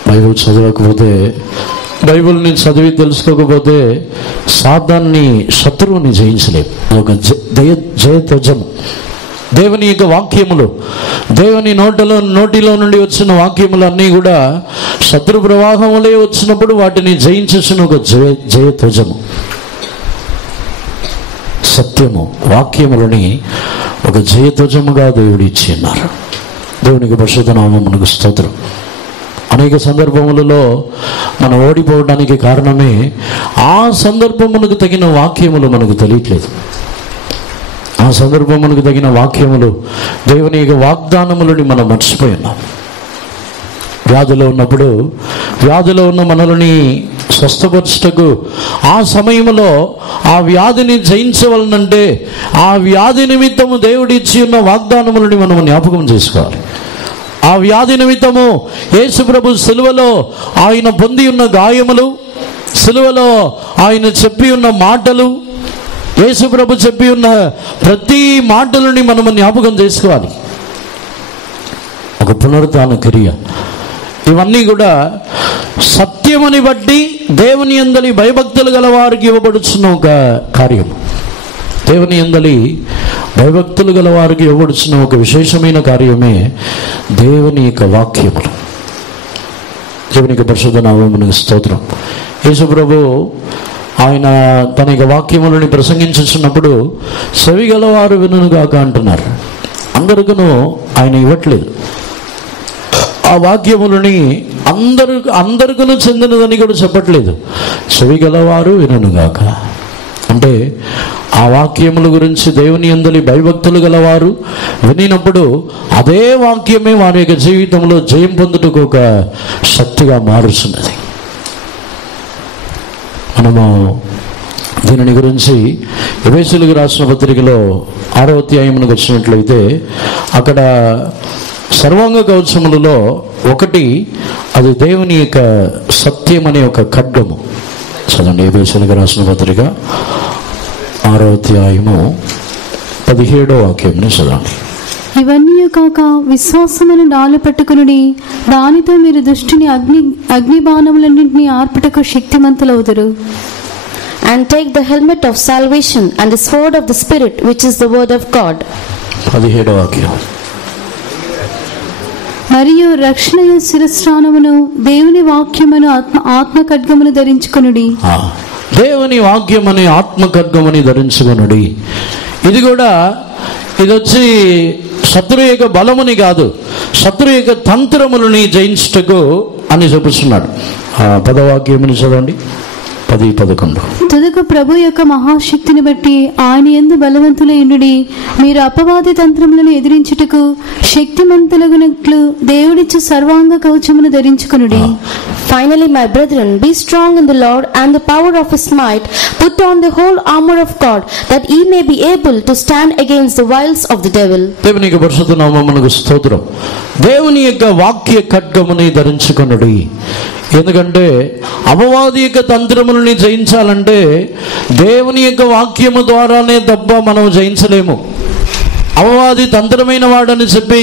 బైబిల్ చదవకపోతే, బైబిల్ని చదివి తెలుసుకోకపోతే సాతాన్ని, శత్రువుని జయించలేము. ఒక జయధ్వజము. దేవుని యొక్క వాక్యములు, దేవుని నోటిలో నుండి వచ్చిన వాక్యములు అన్నీ కూడా శత్రు ప్రవాహములే వచ్చినప్పుడు వాటిని జయించేసిన ఒక జయధ్వజము. సత్యము, వాక్యములని ఒక జయధ్వజముగా దేవుడు ఇచ్చి ఉన్నారు. దేవునికి పరిశుద్ధ నామమునకు స్తోత్రం. అనేక సందర్భములలో మనం ఓడిపోవడానికి కారణమే ఆ సందర్భమునకు తగిన వాక్యములు మనకు తెలియట్లేదు. ఆ సందర్భమునకు తగిన వాక్యములు, దేవుని యొక్క వాగ్దానములని మనం మర్చిపోయి ఉన్నాం. వ్యాధిలో ఉన్నప్పుడు, వ్యాధిలో ఉన్న మనల్ని స్వస్థపరచుటకు ఆ సమయంలో ఆ వ్యాధిని జయించవలనంటే ఆ వ్యాధి నిమిత్తము దేవుడు ఇచ్చి ఉన్న వాగ్దానములని మనం జ్ఞాపకం చేసుకోవాలి. ఆ వ్యాధి నిమిత్తము యేసు ప్రభు సిలువలో ఆయన పొంది ఉన్న గాయములు, సిలువలో ఆయన చెప్పి ఉన్న మాటలు, యేసు ప్రభు చెప్పి ఉన్న ప్రతి మాటలని మనము జ్ఞాపకం చేసుకోవాలి. ఒక పునరుత్థాన క్రియ, ఇవన్నీ కూడా సత్యమని బట్టి దేవుని యందలి భయభక్తులు గల వారికి ఇవ్వబడుచున్న ఒక కార్యము. దేవుని యందలి భయభక్తులు గల వారికి ఇవ్వబడుచున్న ఒక విశేషమైన కార్యమే దేవుని యొక్క వాక్యములు. దేవునికి పరిశుద్ధ నామమునకు స్తోత్రం. యేసు ప్రభు ఆయన తన యొక్క వాక్యములని ప్రసంగించున్నప్పుడు చెవి గలవారు వినుగాక అంటున్నారు. అందరికను ఆయన ఇవ్వట్లేదు. ఆ వాక్యములని అందరికను చెందినదని కూడా చెప్పట్లేదు. చెవి గలవారు వినుగాక అంటే ఆ వాక్యముల గురించి దేవుని యందలి భయభక్తులు గలవారు వినినప్పుడు అదే వాక్యమే వారి యొక్క జీవితంలో జయం పొందుటకు ఒక శక్తిగా మారుస్తున్నది. మనము దీనిని గురించి ఎఫెసీయులకు రాసిన పత్రికలో 6వ అధ్యాయమునకు వచ్చినట్లయితే అక్కడ సర్వాంగ కవచములలో ఒకటి, అది దేవుని యొక్క సత్యం అనే ఒక ఖడ్గము. చదవండి, ఎఫెసీయులకు రాసిన పత్రిక 6వ అధ్యాయము 17వ వాక్యంని చదవండి. ఇవన్నీ కాక విశ్వాసమును డాలు పట్టుకునుడి, దానితో మీరు దుష్టుని అగ్ని బాణములన్నింటినీ ఆర్పుటకు శక్తిమంతులవుదురు. And take the helmet of salvation and the sword of the Spirit, which is the word of God. 17వ వాక్యం. మరియు రక్షణయు శిరస్త్రాణమును దేవుని వాక్యమును ఆత్మ ఖడ్గమును ధరించుకొనుడి. దేవుని వాక్యమని ఆత్మ ఖడ్గముని ధరించుకొనుడి. ఇది వచ్చి శత్రు యొక్క బలముని కాదు, శత్రు యొక్క తంత్రములని జయించుటకు అని చెప్పుతున్నాడు. 10వ వాక్యముని చదవండి. 10-11. తుదకు ప్రభు యొక్క మహాశక్తిని బట్టి ఆయన యందు బలవంతులై ఉండుడి. మీరు అపవాది తంత్రములను ఎదిరించుటకు శక్తిమంతులగునట్లు దేవుడిచ్చు సర్వాంగ కవచమును ధరించుకొనుడి. Finally, my brethren, be strong in the Lord and the power of his might. Put on the whole armor of God, that ye may be able to stand against the wiles of the devil. దేవుని యొక్క పరిశుద్ధ నామమునకు స్తోత్రం. దేవుని యొక్క వాక్య ఖడ్గముని ధరించుకొనుడి. ఎందుకంటే అపవాది యొక్క తంత్రములని జయించాలంటే దేవుని యొక్క వాక్యము ద్వారానే తప్ప మనం జయించలేము. అపవాది తంత్రమైన వాడని చెప్పి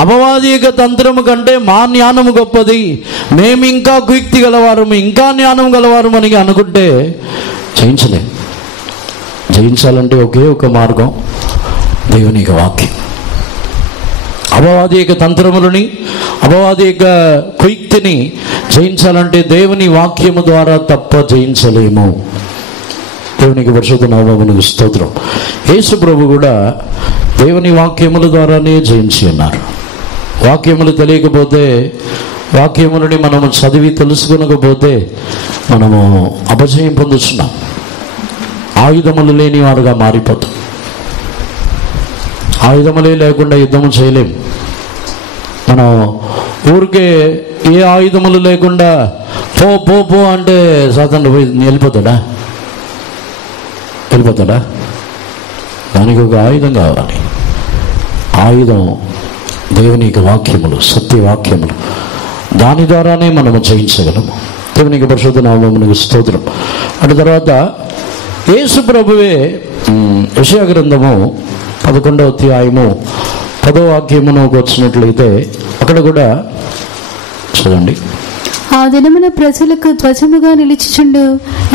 అపవాది యొక్క తంత్రము కంటే మా జ్ఞానము గొప్పది, మేము ఇంకా కుయుక్తి గలవారము, ఇంకా జ్ఞానం గలవారు అని అనుకుంటే జయించలేము. జయించాలంటే ఒకే ఒక మార్గం, దేవుని యొక్క వాక్యం. అపవాది యొక్క తంత్రములని, అపవాది యొక్క కుయుక్తిని జయించాలంటే దేవుని వాక్యము ద్వారా తప్ప జయించలేము. దేవునికి పరిశుద్ధ నామమునకు స్తోత్రం. యేసు ప్రభు కూడా దేవుని వాక్యముల ద్వారానే జయించి ఉన్నారు. వాక్యములు తెలియకపోతే, వాక్యములని మనము చదివి తెలుసుకొనకపోతే మనము అపజయం పొందుతున్నాం. ఆయుధములు లేని వారుగా మారిపోతాం. ఆయుధములే లేకుండా యుద్ధము చేయలేము. మనం ఊరికే ఏ ఆయుధములు లేకుండా పో పో పో అంటే సాతాను పోయి వెళ్ళిపోతాడా? దానికి ఒక ఆయుధం కావాలి. ఆయుధం దేవునికి వాక్యములు, సత్యవాక్యములు. దాని ద్వారానే మనము జయించగలము. దేవునికి పరిశుద్ధ నామమునకు స్తోత్రం. అటు తర్వాత యేసు ప్రభువే యెషయా గ్రంథము 11వ అధ్యాయము 10వ వాక్యమునకు వచ్చినట్లయితే అక్కడ కూడా చూడండి. ఆ దినమున ప్రజలకు ధ్వజముగా నిలిచిచుండు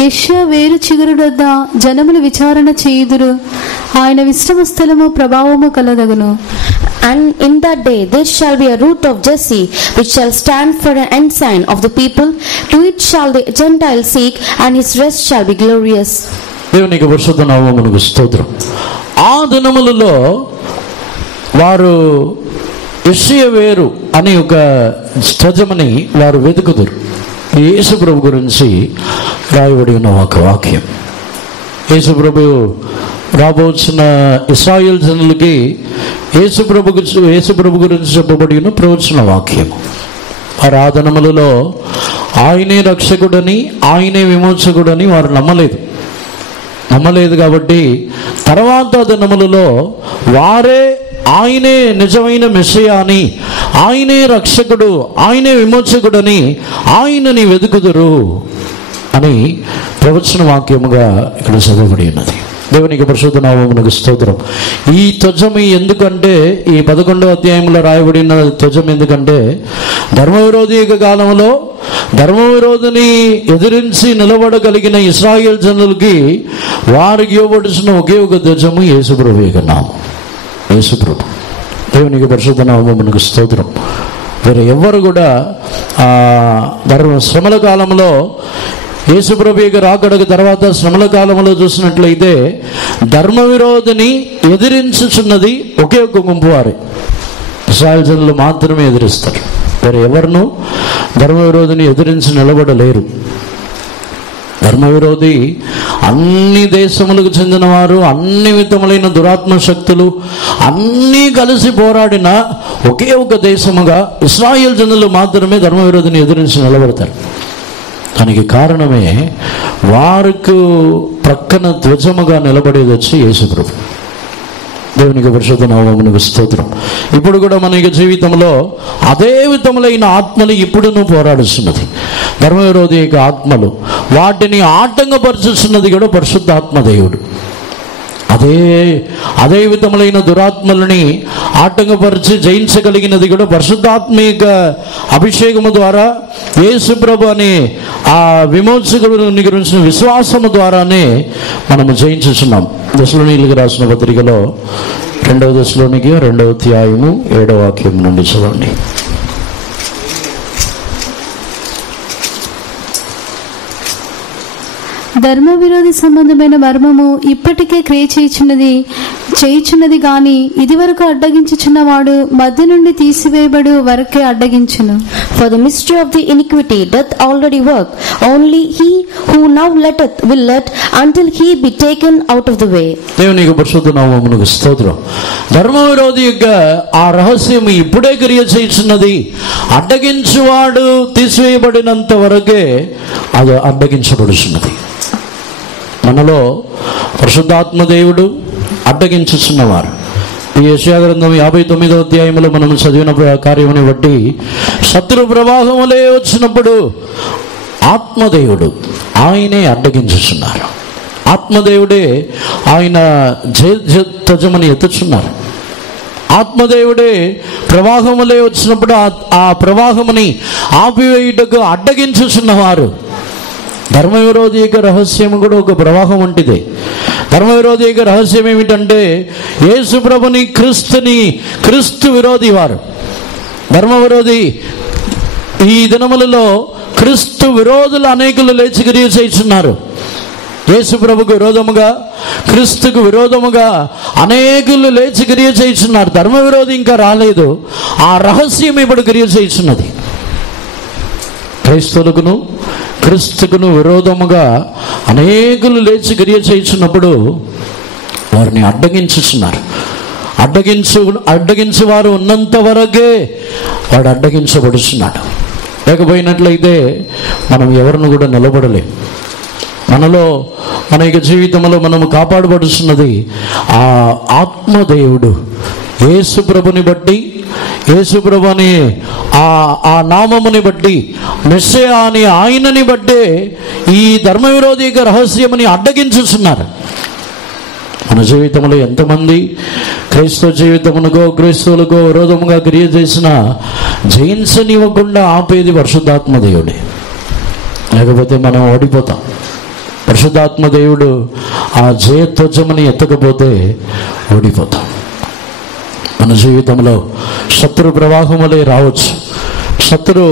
యెషయా వేరు చిగురుడు వద్ద జనములు విచారణ చేయుదురు. ఆయన విశ్రమ స్థలము ప్రభావము కలదగును. And in that day there shall be a root of Jesse, which shall stand for an ensign of the people. To it shall the Gentiles seek, and his rest shall be glorious. దేవునికి పరిశుద్ధ నామమునకు స్తోత్రం. ఆ దినములలో వారు యెషయా వేరు అనే ఒక ధ్వజముని వారు వెతుకుదురు. యేసు ప్రభు గురించి రాయబడి ఉన్న ఒక వాక్యం. యేసు ప్రభు రాబోతున్న ఇశ్రాయేలు జనులకి యేసు ప్రభు గురించి చెప్పబడి ఉన్న ప్రవచన వాక్యం. వారు ఆ దినములలో ఆయనే రక్షకుడని, ఆయనే విమోచకుడని వారు నమ్మలేదు కాబట్టి తర్వాత దినములలో వారే ఆయనే నిజమైన మెస్సియా అని, ఆయనే రక్షకుడు, ఆయనే విమోచకుడని ఆయనని వెతుకుదురు అని ప్రవచన వాక్యముగా ఇక్కడ చదవబడి ఉన్నది. దేవునికి పరిశుద్ధ నామమునకు స్తోత్రం. ఈ ధ్వజం ఎందుకంటే, ఈ 11వ అధ్యాయంలో రాయబడిన ధ్వజం ఎందుకంటే, ధర్మవిరోధి యొక్క కాలంలో ధర్మవిరోధిని ఎదిరించి నిలబడగలిగిన ఇశ్రాయేలు జనులకి వారికి ఇవ్వబడిన ఒకే ఒక ధ్వజము యేసుప్రభు యొక్క నామం. యేసుప్రభు. దేవునికి పరిశుద్ధ నామమునకు స్తోత్రం. వేరే ఎవ్వరు కూడా శ్రమల కాలంలో యేసుప్రభు యొక్క రాకడకు తర్వాత శ్రమల కాలంలో చూసినట్లయితే ధర్మ విరోధిని ఎదిరించుచున్నది ఒకే ఒక గుంపు వారే. ఇశ్రాయేలు జనులు మాత్రమే ఎదిరిస్తారు. వేరే ఎవరిను ధర్మ విరోధిని ఎదిరించి నిలబడలేరు. ధర్మ విరోధి అన్ని దేశములకు చెందిన వారు, అన్ని విధములైన దురాత్మ శక్తులు అన్నీ కలిసి పోరాడిన ఒకే ఒక దేశముగా ఇశ్రాయేలు జనులు మాత్రమే ధర్మ విరోధిని ఎదిరించి నిలబడతారు. దానికి కారణమే వారికి ప్రక్కన ధ్వజముగా నిలబడేది వచ్చి యేసుప్రభు. దేవునికి పరిశుద్ధ నామమునకు స్తోత్రం. ఇప్పుడు కూడా మన జీవితంలో అదే విధములైన ఆత్మలు ఇప్పుడును పోరాడుతున్నది. ధర్మవిరోధి యొక్క ఆత్మలు, వాటిని ఆటంకపరుచుతున్నది కూడా పరిశుద్ధాత్మ దేవుడు. అదే విధములైన దురాత్మలని ఆటంకపరిచి జయించగలిగినది కూడా పరిశుద్ధాత్మిక అభిషేకము ద్వారా యేసుప్రభు అనే ఆ విమోచకుని గురించిన విశ్వాసము ద్వారానే మనము జయించుచున్నాం. దశలోనికీయులకు రాసిన పత్రికలో 2వ దశలోనికి 2వ అధ్యాయము 7వ వాక్యం నుండి చదవండి. ధర్మ విరోధి సంబంధమైన మర్మము ఇప్పటికే క్రియ చేయుచున్నది. చేయుచున్నది గాని ఇది వరకు అడ్డగించుచున్నవాడు మధ్య నుండి తీసివేయబడు వరకే అడ్డగించును. For the mystery of the iniquity doth already work, only he who now letteth will let until he be taken out of the way. దేవునికి పరిశుద్ధ నామమునకు స్తోత్రం. ధర్మ విరోధిగా ఆ రహస్యం ఇప్పుడే క్రియ చేయుచున్నది, అడ్డగించువాడు తీసివేయబడినంత వరకే అది అడ్డగించబడుచున్నది. మనలో పరిశుద్ధాత్మ దేవుడు అడ్డగించుచున్నవారు. ఈ యెషయా గ్రంథం 59వ అధ్యాయంలో మనం చదివిన కార్యముని బట్టి శత్రు ప్రవాహములే వచ్చినప్పుడు ఆత్మదేవుడు ఆయనే అడ్డగించుచున్నారు. ఆత్మదేవుడే ఆయన ధ్వజమని ఎత్తుచున్నారు. ఆత్మదేవుడే ప్రవాహములే వచ్చినప్పుడు ఆ ప్రవాహముని ఆపివేయుటకు అడ్డగించుచున్నవారు. ధర్మ విరోధిక రహస్యం కూడా ఒక ప్రవాహం వంటిదే. ధర్మ విరోధిక రహస్యం ఏమిటంటే యేసు ప్రభుని క్రీస్తు విరోధి వారు. ధర్మ విరోధి ఈ దినములలో క్రీస్తు విరోధులు అనేకులు లేచి క్రియ చేస్తున్నారు. యేసు ప్రభుకు విరోధముగా, క్రీస్తుకు విరోధముగా అనేకులు లేచి క్రియ చేస్తున్నారు. ధర్మ విరోధి ఇంకా రాలేదు, ఆ రహస్యం ఇప్పుడు క్రియ చేస్తున్నది. క్రైస్తవులకును క్రీస్తుకును విరోధముగా అనేకులు లేచి క్రియ చేస్తున్నప్పుడు వారిని అడ్డగించుతున్నారు. అడ్డగించు వారు ఉన్నంత వరకే వాడు అడ్డగించబడుతున్నాడు. లేకపోయినట్లయితే మనం ఎవరిని కూడా నిలబడలేం. మన యొక్క జీవితంలో మనము కాపాడబడుతున్నది ఆ ఆత్మదేవుడు. యేసు ప్రభుని బట్టి, యేసు ప్రభు అని ఆ నామముని బట్టి, మెస్సయా అని ఆయనని బట్టే ఈ ధర్మ విరోధిక రహస్యముని అడ్డగించుతున్నారు. మన జీవితంలో ఎంతమంది క్రైస్తవ జీవితమునకో క్రైస్తవులకో విరోధముగా క్రియ చేసినా జయించనివ్వకుండా ఆపేది పరిశుద్ధాత్మ దేవుడే. లేకపోతే మనం ఓడిపోతాం. పరిశుద్ధాత్మ దేవుడు ఆ జయధ్వజముని ఎత్తకపోతే ఓడిపోతాం. మన జీవితంలో శత్రు ప్రవాహములే రావచ్చు. శత్రు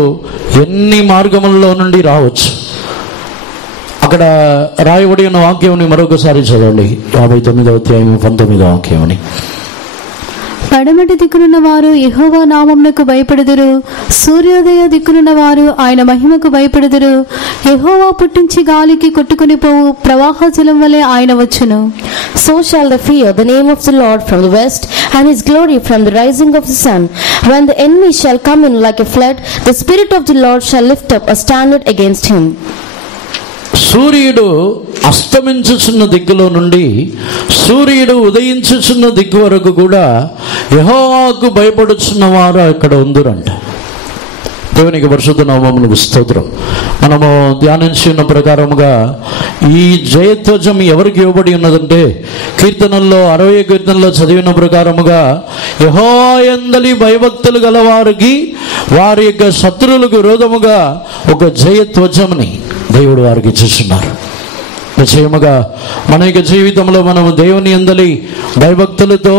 ఎన్ని మార్గములలో నుండి రావచ్చు. అక్కడ రాయబడి ఉన్న వాక్యం మరొకసారి చదవండి. 59వ అధ్యాయం 19వ వాక్యం. పడమటి దిక్కునున్న వారు యెహోవా నామమునకు భయపడుదురు, సూర్యోదయ దిక్కునున్న వారు ఆయన మహిమకు భయపడుదురు. యెహోవా పుట్టించి గాలికి కొట్టుకుని పోవు ప్రవాహ జలం వలె ఆయన వచ్చును. So shall they fear the name of the Lord from the west, and his glory from the rising of the sun. When the enemy shall come in like a flood, the Spirit of the Lord shall lift up a standard against him. సూర్యుడు అస్తమించుచున్న దిక్కులో నుండి సూర్యుడు ఉదయించుచున్న దిక్కు వరకు కూడా యెహోవాకు భయపడుచున్న వారు అక్కడ ఉందురంట. దేవునికి పరిశుద్ధ నామమునకు స్తోత్రం. మనము ధ్యానించిన ప్రకారముగా ఈ జయధ్వజం ఎవరికి ఇవ్వబడి ఉన్నదంటే కీర్తనల్లో 60 కీర్తనలో చదివిన ప్రకారముగా యెహోవా యందలి భయభక్తులు గల వారికి వారి యొక్క శత్రువులకు విరోధముగా ఒక జయధ్వజముని దేవుడు వారికి ఇచ్చేస్తున్నారు. నిశ్చయముగా మన యొక్క జీవితంలో మనము దేవుని యందలి భయభక్తులతో,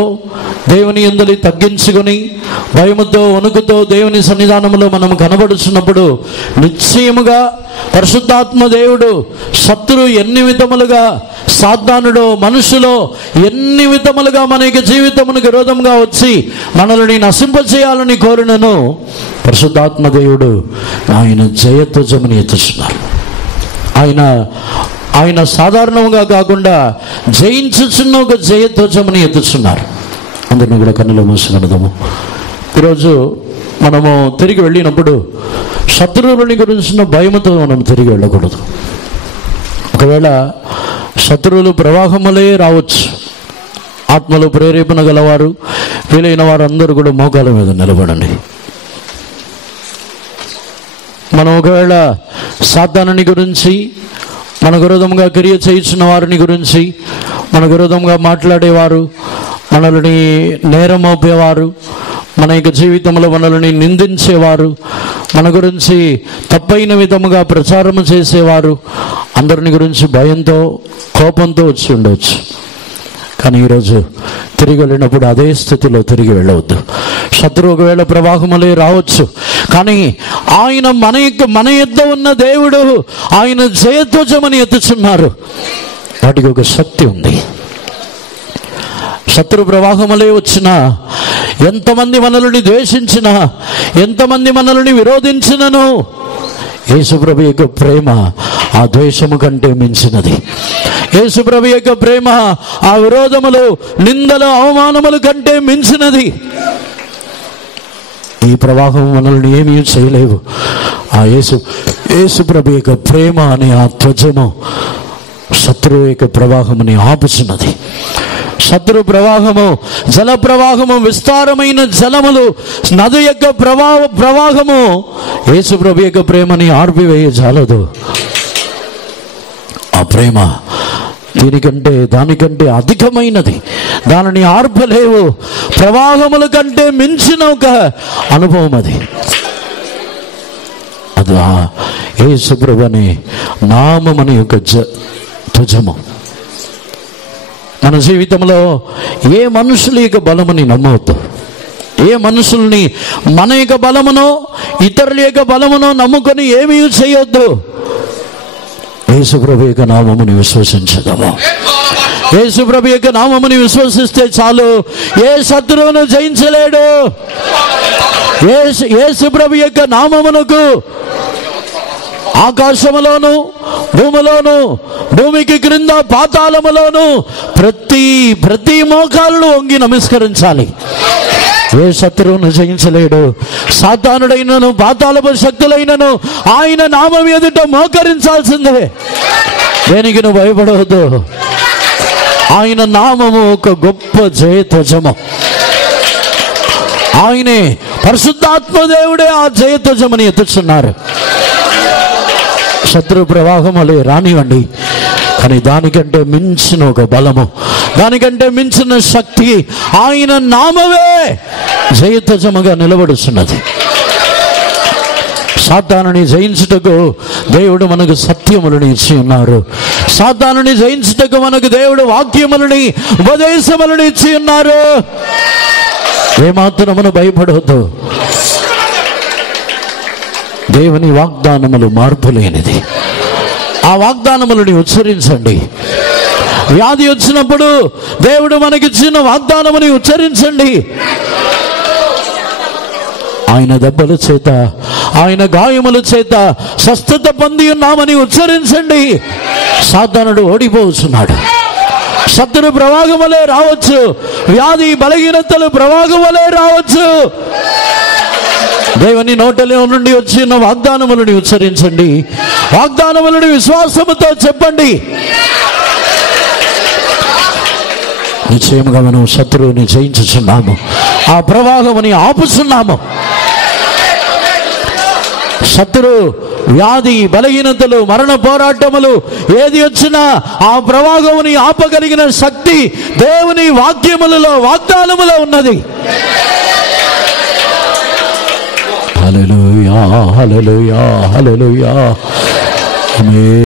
దేవుని యందలి తగ్గించుకొని భయముతో వణుకుతో దేవుని సన్నిధానంలో మనము కనబడుచున్నప్పుడు నిశ్చయముగా పరిశుద్ధాత్మ దేవుడు శత్రు ఎన్ని విధములుగా, సాతానుడో మనుషులో ఎన్ని విధములుగా మన యొక్క జీవితమునకు విరోధంగా వచ్చి మనల్ని నశింపచేయాలని కోరినను పరిశుద్ధాత్మ దేవుడు ఆయన జయధ్వజముని ఎత్తుచున్నారు. ఆయన సాధారణంగా కాకుండా జయించుచున్న ఒక జయధ్వజముని ఎత్తుచున్నారు. అందరినీ కూడా కన్నులు మూసుకున్నదము. ఈరోజు మనము తిరిగి వెళ్ళినప్పుడు శత్రువులని గురించిన భయముతో మనం తిరిగి వెళ్ళకూడదు. ఒకవేళ శత్రువులు ప్రవాహములే రావచ్చు. ఆత్మలో ప్రేరేపణ గలవారు వీలైన వారు అందరూ కూడా మోకాల మీద నిలబడండి. మనం ఒకవేళ సాతానుని గురించి, మన విరోధంగా క్రియ చేయించిన వారిని గురించి, మన విరోధంగా మాట్లాడేవారు, మనల్ని నేరమోపేవారు, మన యొక్క జీవితంలో మనల్ని నిందించేవారు, మన గురించి తప్పైన విధముగా ప్రచారం చేసేవారు అందరిని గురించి భయంతో, కోపంతో వచ్చి ఉండవచ్చు. కానీ ఈరోజు తిరిగి వెళ్ళినప్పుడు అదే స్థితిలో తిరిగి వెళ్ళవద్దు. శత్రువు ఒకవేళ ప్రవాహములే రావచ్చు, కానీ ఆయన మన యొద్ద ఉన్న దేవుడు ఆయన జయధ్వజమని ఎత్తుచున్నారు. వాటికి ఒక శక్తి ఉంది. శత్రు ప్రవాహములే వచ్చినా, ఎంతమంది మనల్ని ద్వేషించినా, ఎంతమంది మనల్ని విరోధించినను యేసుప్రభు యొక్క ప్రేమ ఆ ద్వేషము కంటే మించినది. యేసుప్రభు యొక్క ప్రేమ ఆ విరోధములు, నిందలు, అవమానముల కంటే మించినది. ఈ ప్రవాహం మనల్ని ఏమీ చేయలేవు. ఆ యేసుప్రభు యొక్క ప్రేమ అనే ఆ ధ్వజము శత్రువు యొక్క ప్రవాహముని ఆపుచున్నది. శత్రు ప్రవాహము, జల ప్రవాహము, విస్తారమైన జలములు, నది యొక్క ప్రవాహము యేసుప్రభు యొక్క ప్రేమని ఆర్పివేయ జాలదు. ఆ ప్రేమ దానికంటే అధికమైనది. దానిని ఆర్పలేవు. ప్రవాహముల కంటే మించిన ఒక అనుభవం అది. అది యేసుప్రభు అనే నామమని యొక్క ధ్వజము. మన జీవితంలో ఏ మనుషుల యొక్క బలముని నమ్మవద్దు. ఏ మనుషుల్ని మన యొక్క బలమునో ఇతరుల యొక్క బలమునో నమ్ముకొని ఏమీ చేయొద్దు. యేసుప్రభు యొక్క నామముని విశ్వసించదము. యేసుప్రభు యొక్క నామముని విశ్వసిస్తే చాలు. ఏ శత్రువును జయించలేడు. యేసుప్రభు యొక్క నామమునకు ఆకాశములోను, భూమిలోను, భూమికి క్రింద పాతాళములోను ప్రతి మోకాళ్ళు వంగి నమస్కరించాలి. ఏ శత్రువును జయించలేడు. సాతానుడైనను, పాతాళపు శక్తులైనను ఆయన నామం ఎదుట మోకరించాల్సిందే. దేనికి నువ్వు భయపడవద్దు. ఆయన నామము ఒక గొప్ప జయధ్వజము. ఆయనే పరిశుద్ధాత్మ దేవుడే ఆ జయధ్వజముని ఎత్తుచున్నారు. శత్రు ప్రవాహములే రానివ్వండి, కానీ దానికంటే మించిన ఒక బలము, దానికంటే మించిన శక్తి ఆయన నామమే జయధ్వజముగా నిలబడుతున్నది. సాతానుని జయించుటకు దేవుడు మనకు సత్యములను ఇచ్చి ఉన్నారు. సాతానుని జయించుటకు మనకు దేవుడు వాక్యములని, ఉపదేశములను ఇచ్చి ఉన్నారు. ఏమాత్రమును భయపడవద్దు. దేవుని వాగ్దానములు మార్పు లేనిది. ఆ వాగ్దానములని ఉచ్చరించండి. వ్యాధి వచ్చినప్పుడు దేవుడు మనకిచ్చిన వాగ్దానముని ఉచ్చరించండి. ఆయన దెబ్బల చేత, ఆయన గాయముల చేత స్వస్థత పొంది ఉన్నామని ఉచ్చరించండి. సాతానుడు ఓడిపోతున్నాడు. శత్రు ప్రవాహం వలె రావచ్చు, వ్యాధి బలహీనతలు ప్రవాహం వలె రావచ్చు. దేవుని నోటలో నుండి వచ్చిన వాగ్దానములను ఉచ్చరించండి. వాగ్దానములను విశ్వాసముతో చెప్పండి. నిశ్చయముగా మనం శత్రువుని జయించుచున్నాము. ఆ ప్రవాహముని ఆపుచున్నాము. శత్రు, వ్యాధి, బలహీనతలు, మరణ పోరాటములు ఏది వచ్చినా ఆ ప్రవాహముని ఆపగలిగిన శక్తి దేవుని వాక్యములలో, వాగ్దానములో ఉన్నది. హల్లెలూయా, హల్లెలూయా, హల్లెలూయా. ఆమేన్.